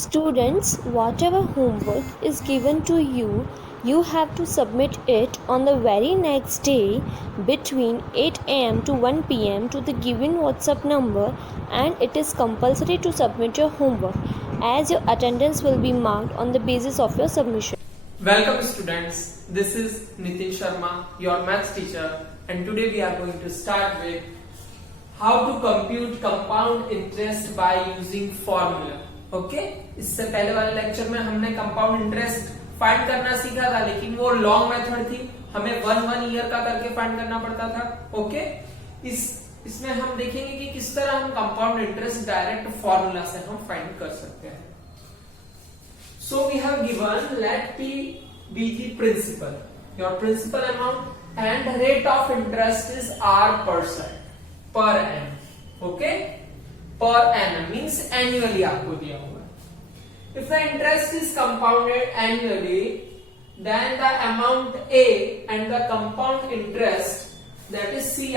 Students, whatever homework is given to you, you have to submit it on the very next day between 8 am to 1 pm to the given WhatsApp number, and it is compulsory to submit your homework as your attendance will be marked on the basis of your submission. Welcome students, this is Nitin Sharma, your maths teacher, and today we are going to start with how to compute compound interest by using formula. Okay इससे पहले वाले lecture में हमने compound interest find करना सीखा था, लेकिन वो लॉन्ग मेथड थी, हमें वन ईयर का करके फाइंड करना पड़ता था. ओके इसमें हम देखेंगे कि किस तरह हम कंपाउंड इंटरेस्ट डायरेक्ट फॉर्मूला से हम फाइंड कर सकते हैं. So we have given let P be the principal, your principal amount, and rate of interest is R% per annum. Okay, per annum means annually आपको दिया हुआ. If the interest is compounded annually, then the amount A and the compound interest, that is CI,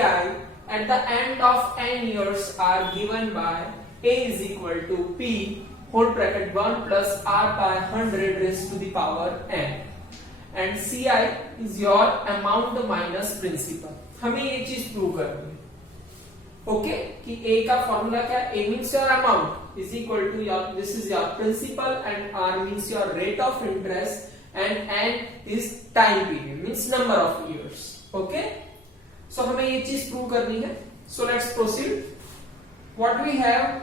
at the end of n years are given by A is equal to P whole bracket 1 plus R by 100 raised to the power n, and CI is your amount minus principal. हमें ये चीज prove करनी है. Okay कि A का formula क्या है? A means your amount is equal to your, this is your principal, and R means your rate of interest, and n is time period means number of years. Okay, so हमें ये चीज prove करनी है. So let's proceed. What we have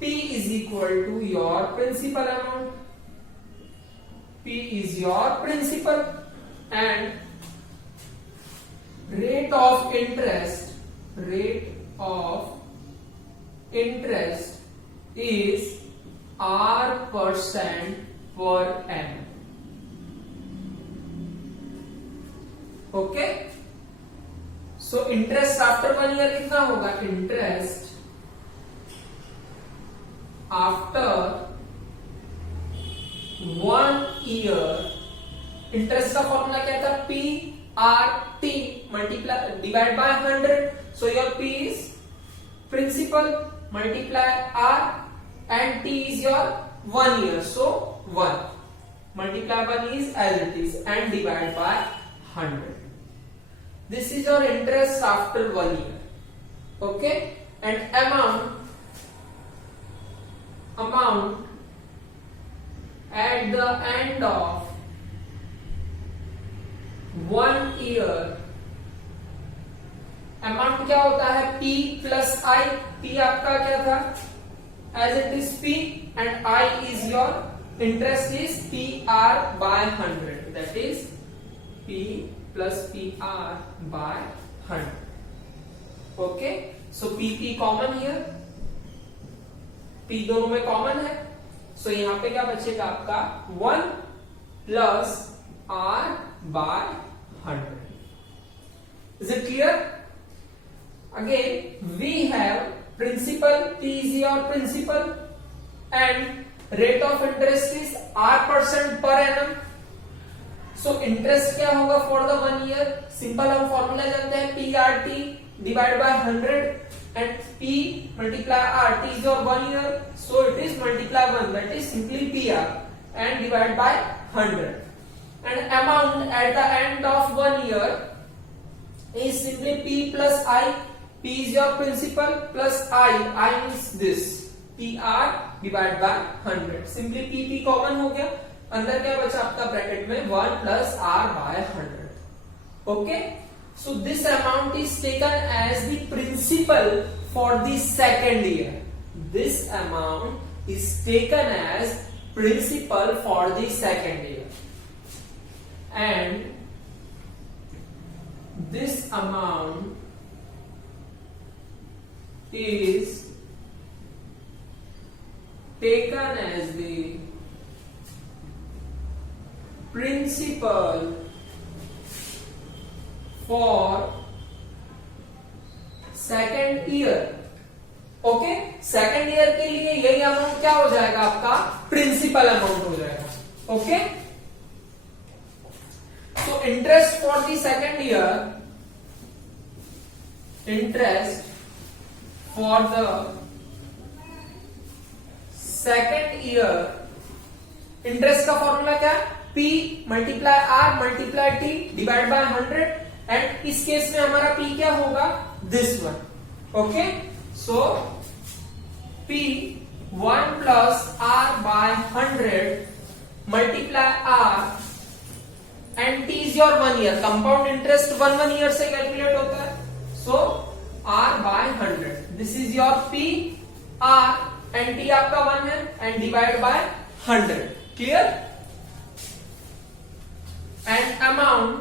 P is equal to your principal amount. P is your principal, and rate of interest is R% per annum. Okay, so interest after 1 year कितना होगा? Interest after 1 year, interest का formula क्या था? P R T multiply divide by 100. So your P is principal multiply R, and T is your 1 year. So 1 multiply 1 is as it is, and divide by 100. This is your interest after 1 year. Okay, and amount at the end of 1 year, amount क्या होता है? P plus I. P आपका क्या था? As it is P, and I is your interest is PR by 100. That is P plus PR by 100. Okay, so PP common here. P दोनों में common है, so यहाँ पे क्या बचेगा आपका? 1 plus R by 100. Is it clear? Again we have principal, P is your principal, and rate of interest is R% per annum. So interest क्या होगा for the 1 year? Simple हम फॉर्मूला जानते हैं, PRT divide by 100, and P multiply R. T is your 1 year, so it is multiply 1, that is simply PR, and divide by 100. And amount at the end of 1 year is simply P plus I. P is your principal plus I means this PR divide by 100. Simply PP common हो गया, अंदर क्या बचा आपका bracket में? 1 plus R by 100. Okay, so this amount is taken as the principal for the second year. This amount is taken as principal for the second year, and this amount is taken as the principal for second year. Okay, second year के लिए यही amount क्या हो जाएगा? आपका principal amount हो जाएगा. Okay, so interest for the second year, interest for the second year interest का फॉर्मूला क्या है? P multiply R multiply T divide by 100 and इस केस में हमारा P क्या होगा? This one. Okay, so P 1 plus R by 100 multiply R and T is your 1 year. Compound interest 1 year से calculate होता है. So R by 100 this is your P. R and T आपका 1 है and divide by 100. Clear? And amount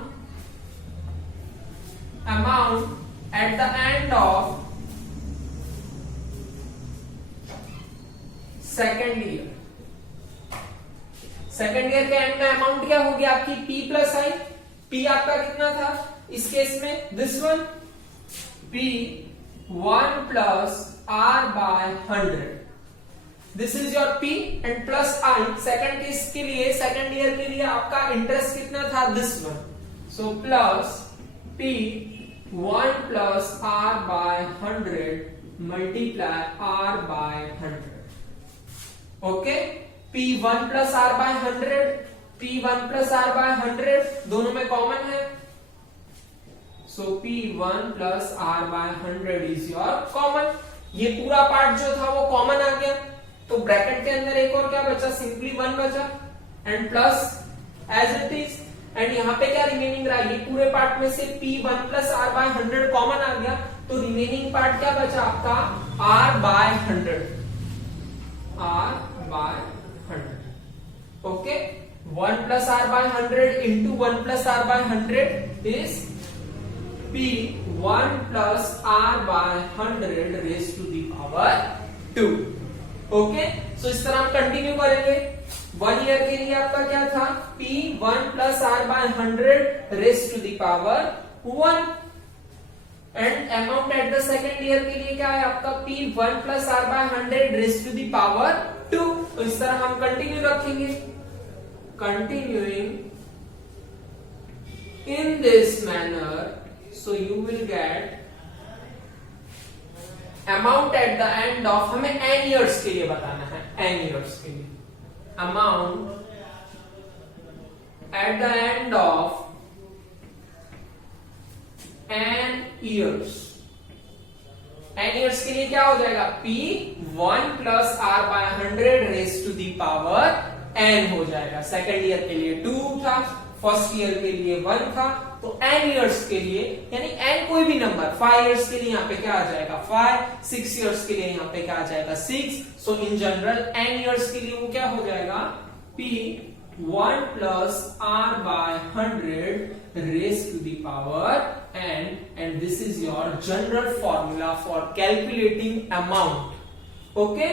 at the end of second year. Second year के and में amount क्या होगी आपकी? P प्लस आई. P आपका कितना था इस केस में? This one. P 1 plus R by 100. This is your P and plus I. Second case के लिए, सेकेंड ईयर के लिए आपका इंटरेस्ट कितना था? This one. So plus P 1 plus R by 100 multiply R by 100. Okay, P 1 plus R by 100, P 1 plus R by 100 दोनों में common है. So P 1 plus R by 100 is your common. ये पूरा पार्ट जो था वो कॉमन आ गया. तो ब्रैकेट के अंदर एक और क्या बचा? सिंपली 1 बचा and plus as it is. And यहाँ पे क्या रिमेनिंग रहा? ये पूरे पार्ट में से P 1 plus R by 100 common आ गया. तो रिमेनिंग पार्ट क्या बचा आपका? R by 100. R by 100. Okay, 1 plus R by 100 into 1 plus R by 100 is P 1 plus R by 100 raise to the power 2. Okay, so इस तरह हम कंटिन्यू करेंगे. 1 ईयर के लिए आपका क्या था? P 1 plus R by 100 raise to the power 1. And amount at the second year के लिए क्या है आपका? P 1 plus R by 100 raise to the power 2. तो इस तरह हम कंटिन्यू रखेंगे. Continuing in this manner, so you will get amount at the end of, हमें n ईयर्स के लिए बताना है. n ईयर्स के लिए amount at the end of n years. n years के लिए क्या हो जाएगा? P 1 plus R by 100 raise to the power n हो जाएगा. सेकेंड ईयर के लिए 2 था, फर्स्ट ईयर के लिए 1 था. तो n ईयर्स के लिए, यानी n कोई भी नंबर, 5 ईयर्स के लिए यहाँ पे क्या आ जाएगा? 5. 6 ईयर्स के लिए यहाँ पे क्या आ जाएगा? 6. So in general n years के लिए वो क्या हो जाएगा? P 1 plus R by 100 raise to the power n. And this is your general formula for calculating amount. Okay,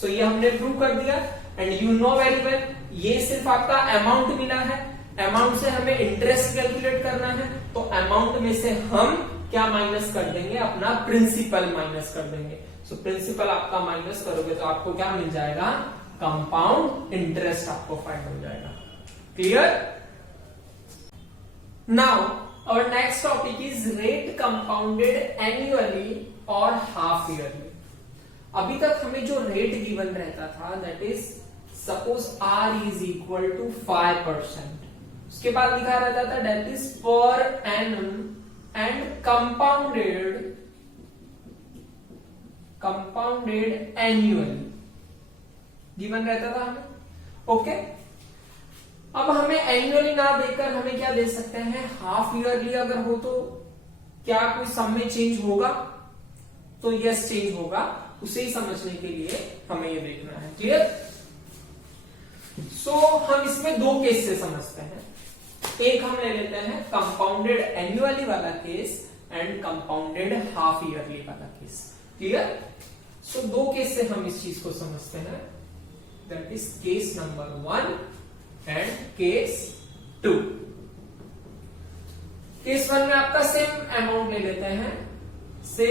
so ये हमने प्रूव कर दिया. And you know very well, ये सिर्फ आपका अमाउंट मिला है. अमाउंट से हमें इंटरेस्ट कैलकुलेट करना है. तो अमाउंट में से हम क्या माइनस कर देंगे? अपना प्रिंसिपल माइनस कर देंगे. सो प्रिंसिपल आपका माइनस करोगे तो आपको क्या मिल जाएगा? कंपाउंड इंटरेस्ट आपको फाइंड हो जाएगा. Clear? Now our next topic is rate compounded annually और हाफ ईयरली. अभी तक हमें जो रेट गिवन रहता था, that is suppose R is equal to 5%. उसके बाद लिखा रहता था that is per annum and compounded annually given रहता था हमें. ओके, अब हमें एन्युअली ना देकर हमें क्या दे सकते हैं? हाफ ईयरली अगर हो तो क्या कोई सम में चेंज होगा? तो यस, चेंज होगा. उसे ही समझने के लिए हमें ये देखना है. क्लियर? सो हम इसमें 2 केस से समझते हैं. एक हम ले लेते हैं कंपाउंडेड एनुअली वाला case and compounded half yearly वाला केस. क्लियर? सो 2 केस से हम इस चीज को समझते हैं. That is case number 1 and case 2. Case 1 में आपका सेम अमाउंट ले लेते हैं. Say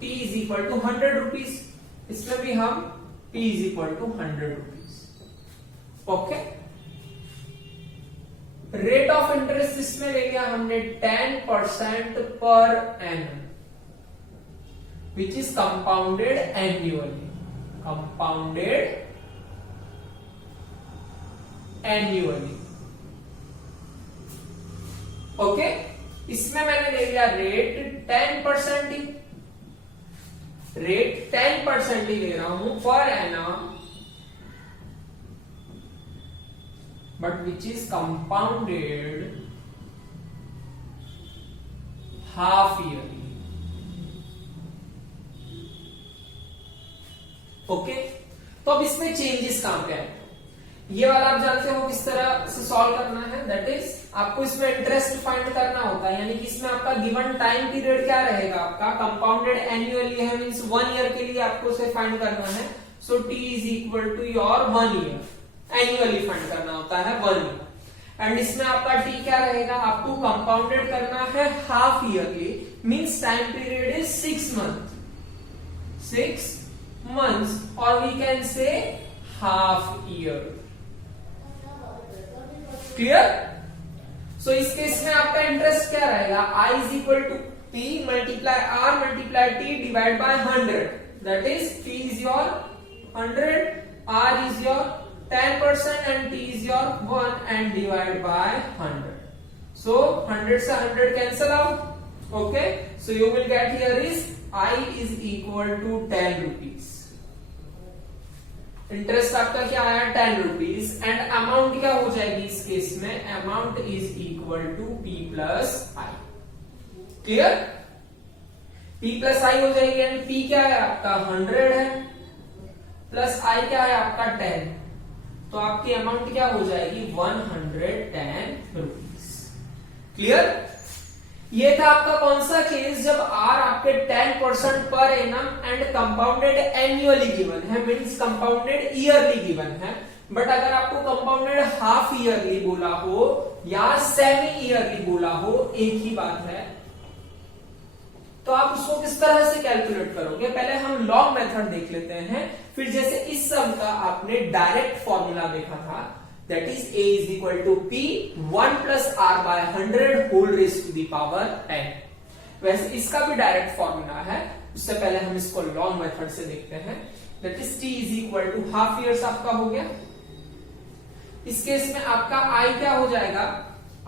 P is equal to 100 rupees. इसमें भी हम P is equal to 100 rupees. Okay, rate of interest इसमें ले लिया हमने 10% per annum, which is compounded annually. Compounded annually. Okay, इसमें मैंने ले लिया रेट 10% ही, रेट 10% ही ले रहा हूं per annum, but which is compounded half yearly. Okay, तो अब इसमें चेंजेस कहां पे आए? ये वाला आप जानते हो किस तरह से सॉल्व करना है, दैट इज आपको इसमें इंटरेस्ट फाइंड करना होता है, यानी कि इसमें आपका गिवन टाइम पीरियड क्या रहेगा, आपका कंपाउंडेड एनुअली है, मींस 1 ईयर के लिए आपको इसे फाइंड करना है। So t is equal to your 1 year, annually find करना होता है 1 ईयर। एंड इसमें आपका t क्या रहेगा, आपको कंपाउंडेड करना है half yearly, means time period is 6 months, और we can say half year. Clear? So इस केस में आपका इंटरेस्ट क्या रहेगा, I is equal to P multiply R multiply T divide by 100, that is P is your 100, R is your 10% and T is your 1 and divide by 100. So 100 से 100 cancel out. Okay, so you will get here is I is equal to 10 rupees. Interest आपका क्या आया 10 rupees, and amount क्या हो जाएगी इस case में, amount is equal to P plus I. Clear? P plus I हो जाएगी, एंड P क्या है आपका 100 है, प्लस I क्या है आपका 10, तो आपकी अमाउंट क्या हो जाएगी 110 रुपीज। क्लियर? ये था आपका कौन सा केस, जब R आपके 10% per annum and compounded annually given है, मींस कंपाउंडेड ईयरली गिवन है। बट अगर आपको कंपाउंडेड हाफ ईयरली बोला हो या सेमी ईयरली बोला हो, एक ही बात है, तो आप उसको किस तरह से कैलकुलेट करोगे? पहले हम लॉन्ग मेथड देख लेते हैं, फिर जैसे इस सम का आपने डायरेक्ट फॉर्मूला देखा था, that is a is equal to p 1 plus r by 100 whole raised to the power 10. वैसे इसका भी डायरेक्ट फॉर्मूला है, उससे पहले हम इसको लॉन्ग मेथड से देखते हैं, that is t is equal to half years आपका हो गया। इस केस में आपका i क्या हो जाएगा,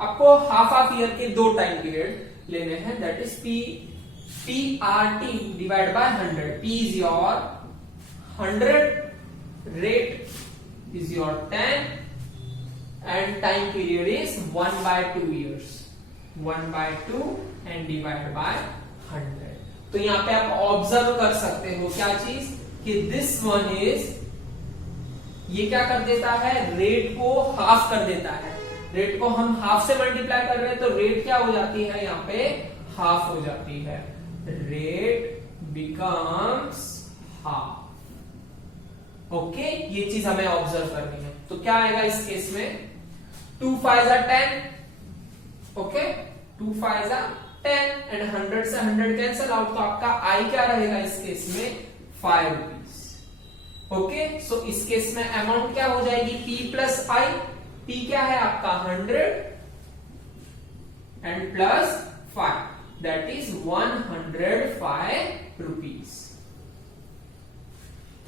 आपको हाफ ईयर के 2 टाइम पीरियड लेने हैं, that is p r t divide by 100, p is your 100, rate is your 10 and time period is 1 by 2 years, 1 by 2 and divide by 100. तो यहां पे आप ऑब्जर्व कर सकते हो क्या चीज, कि दिस वन इज, ये क्या कर देता है, रेट को हाफ कर देता है। रेट को हम हाफ से मल्टीप्लाई कर रहे हैं, तो रेट क्या हो जाती है, यहां पे हाफ हो जाती है, रेट बिकम्स हाफ। ओके, ये चीज हमें ऑब्जर्व करनी है। तो क्या आएगा इस केस में, 2 5 are 10, ओके, 2 5 are 10 एंड 100 से 100 कैंसल आउट, तो आपका I क्या रहेगा इस केस में 5 रुपीज। ओके, सो इस केस में अमाउंट क्या हो जाएगी P प्लस I, P क्या है आपका 100 and plus 5, that is 105 rupees.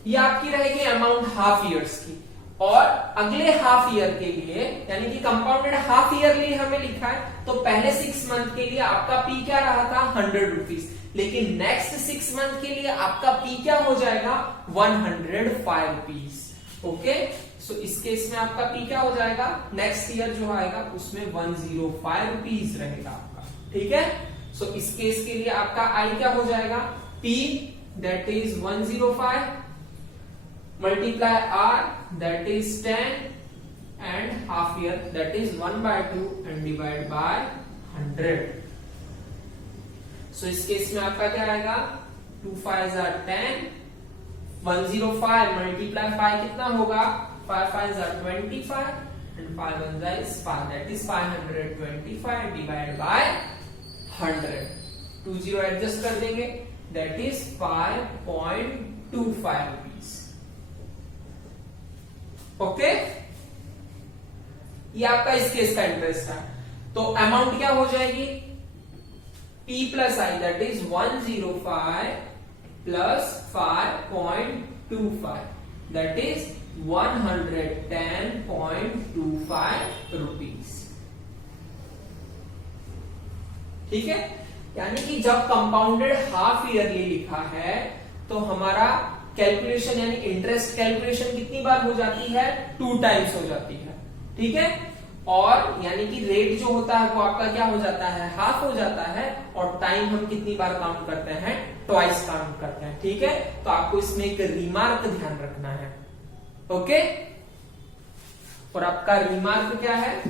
ये आपकी रहेगी अमाउंट हाफ ईयर्स की, और अगले हाफ ईयर के लिए, यानी कि कंपाउंडेड हाफ ईयरली हमें लिखा है, तो पहले 6 मंथ के लिए आपका P क्या रहा था 100 रुपीज, लेकिन नेक्स्ट 6 मंथ के लिए आपका P क्या हो जाएगा 105 रुपीज। ओके, सो इस केस में आपका P क्या हो जाएगा, नेक्स्ट ईयर जो आएगा उसमें 105 रुपीज रहेगा आपका। ठीक है, सो इस केस के लिए आपका I क्या हो जाएगा, P that is 105 multiply R that is 10 and half year that is 1 by 2 and divide by 100. So इस केस में आपका क्या आएगा, 2 5 are 10, 105 multiply 5 कितना होगा, 5 5 are 25 and 5 1 is 5, that is 525 divided by 100. 20 adjust कर देंगे, that is 5.25 rupees. ओके, ये आपका इस केस का इंटरेस्ट है। तो अमाउंट क्या हो जाएगी, P plus I that is 105 plus 5.25 that is 110.25 rupees. ठीक है, यानी कि जब कंपाउंडेड हाफ ईयरली लिखा है तो हमारा कैलकुलेशन यानी इंटरेस्ट कैलकुलेशन कितनी बार हो जाती है, 2 टाइम्स हो जाती है। ठीक है, और यानी कि रेट जो होता है वो आपका क्या हो जाता है, हाफ हो जाता है, और टाइम हम कितनी बार काउंट करते हैं, ट्वाइस काउंट करते हैं। ठीक है, तो आपको इसमें एक रिमार्क ध्यान रखना है। ओके, और आपका रिमार्क क्या है,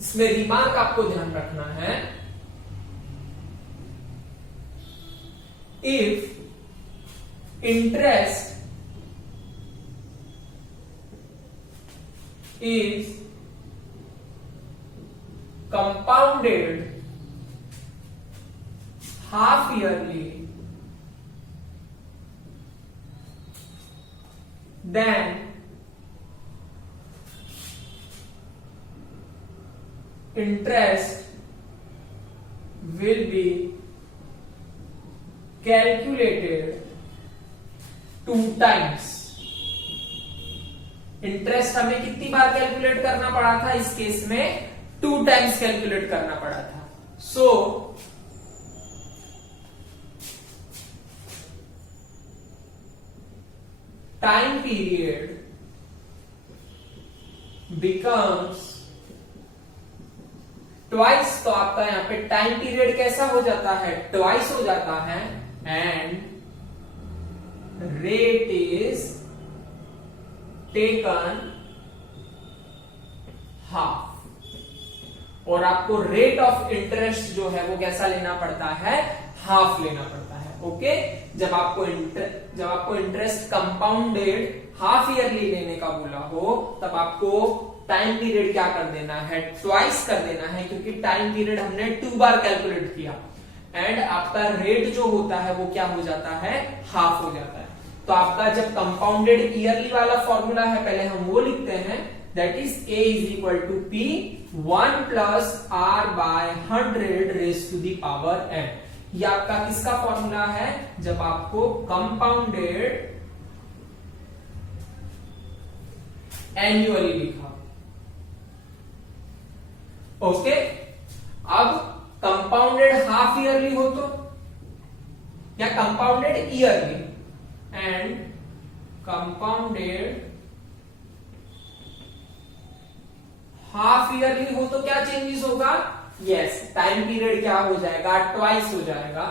इसमें रिमार्क आपको ध्यान रखना है, if interest is compounded half yearly, then interest will be calculated 2 times। Interest हमें कितनी बार कैलकुलेट करना पड़ा था, इस केस में 2 टाइम्स कैलकुलेट करना पड़ा था। सो टाइम पीरियड बिकम्स ट्वाइस। तो आपका यहां पे टाइम पीरियड कैसा हो जाता है, ट्वाइस हो जाता है, and rate is taken half. और आपको रेट ऑफ इंटरेस्ट जो है वो कैसा लेना पड़ता है, हाफ लेना पड़ता है। ओके, जब आपको इंटरेस्ट कंपाउंडेड हाफ ईयरली लेने का बोला हो तब आपको टाइम पीरियड क्या कर देना है, ट्वाइस कर देना है, क्योंकि टाइम पीरियड हमने 2 बार कैलकुलेट किया, एंड आपका रेट जो होता है वो क्या हो जाता है, हाफ हो जाता है। तो आपका जब कंपाउंडेड ईयरली वाला फॉर्मूला है, पहले हम वो लिखते हैं, that is A is equal to P 1 plus R by 100 raise to the power N. ये आपका किसका फॉर्मूला है, जब आपको कंपाउंडेड एन्युअली लिखा। ओके, अब कंपाउंडेड हाफ ईयरली हो तो, या compounded yearly and compounded half yearly हो तो क्या चेंजेस होगा, यस, टाइम पीरियड क्या हो जाएगा, ट्वाइस हो जाएगा।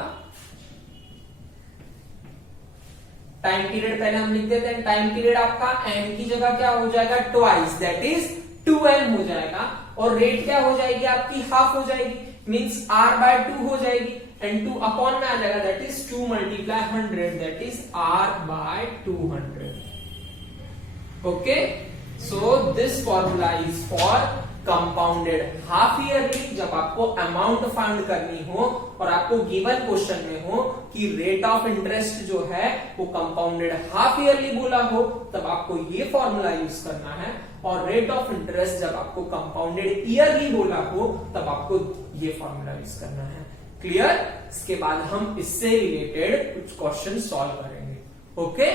टाइम पीरियड पहले हम लिख देते हैं, टाइम पीरियड आपका एन की जगह क्या हो जाएगा, ट्वाइस, दैट इज 2n हो जाएगा, और रेट क्या हो जाएगी आपकी, हाफ हो जाएगी, मींस r बाय 2 हो जाएगी, एंड 2 अपॉन में आ जाएगा, that is 2 multiply 100, that is r by 200। Okay, so this formula is for compounded half yearly, जब आपको अमाउंट फाइंड करनी हो और आपको गिवन क्वेश्चन में हो कि रेट ऑफ इंटरेस्ट जो है वो कंपाउंडेड हाफ ईयरली बोला हो, तब आपको ये फॉर्मूला यूज करना है, और रेट ऑफ इंटरेस्ट जब आपको कंपाउंडेड ईयरली बोला हो तब आपको ये फॉर्मूला यूज करना है। क्लियर? इसके बाद हम इससे रिलेटेड कुछ क्वेश्चन सॉल्व करेंगे। ओके।